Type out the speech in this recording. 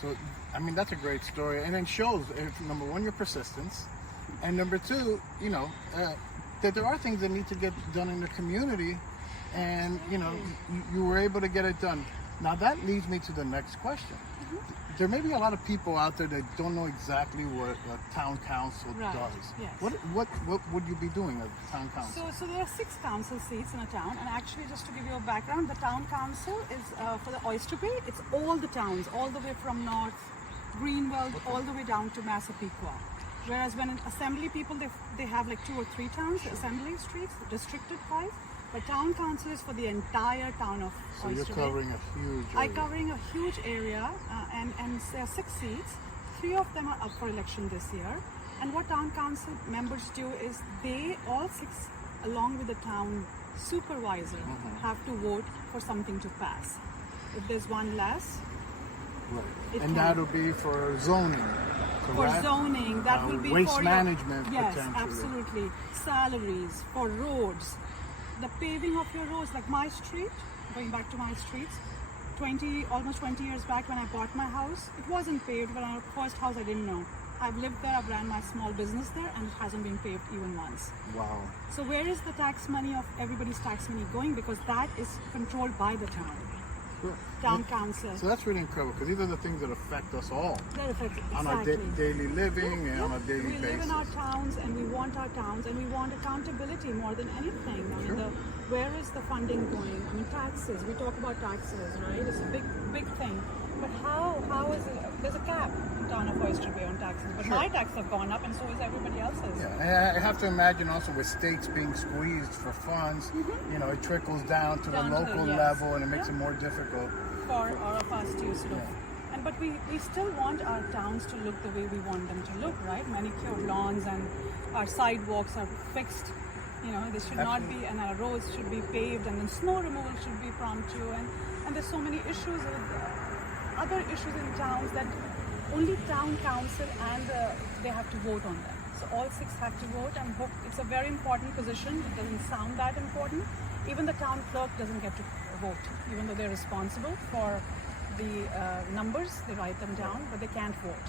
So, I mean, that's a great story, and it shows, number one, your persistence, and number two, that there are things that need to get done in the community, and you were able to get it done. Now that leads me to the next question. There may be a lot of people out there that don't know exactly what a town council does. Yes. What would you be doing as a town council? So there are 6 council seats in a town, and actually, just to give you a background, the town council is for the Oyster Bay. It's all the towns, all the way from North Greenwell all the way down to Massapequa. Whereas when an assembly people, they have like 2 or 3 towns, assembly streets, districted wise. The town council is for the entire town of So Oyster you're Bay. covering a huge area. I'm covering a huge area, and there are 6 seats. 3 of them are up for election this year. And what town council members do is they, all 6, along with the town supervisor, have to vote for something to pass. If there's one less, right. And that'll be for zoning. For zoning, that will be waste for management. Yes, potentially. absolutely. Salaries, for roads, the paving of your roads, like my street. Going back to my streets, almost 20 years back when I bought my house, it wasn't paved. When our first house, I didn't know. I've lived there, I've ran my small business there, and it hasn't been paved even once. Wow. So where is the tax money of everybody's tax money going? Because that is controlled by the town. Sure. Town council. So that's really incredible, because these are the things that affect us all That affects on our exactly. daily living and on a daily we basis. live in our towns, and we want our towns, and we want accountability more than anything. I mean, where is the funding going? I mean, taxes. We talk about taxes, right? It's a big thing. But how is it? There's a cap in town of Oyster Bay on taxes, but my taxes have gone up, and so is everybody else's. Yeah, and I have to imagine also with states being squeezed for funds, it trickles down to the local level, and it makes it more difficult for all of us to look. But we still want our towns to look the way we want them to look, right? Manicured lawns, and our sidewalks are fixed. They should not be, and our roads should be paved, and then snow removal should be prompt to, and there's so many issues with other issues in towns that only town council and they have to vote on them. So all 6 have to vote, and it's a very important position. It doesn't sound that important. Even the town clerk doesn't get to vote, even though they're responsible for the numbers. They write them down, but they can't vote.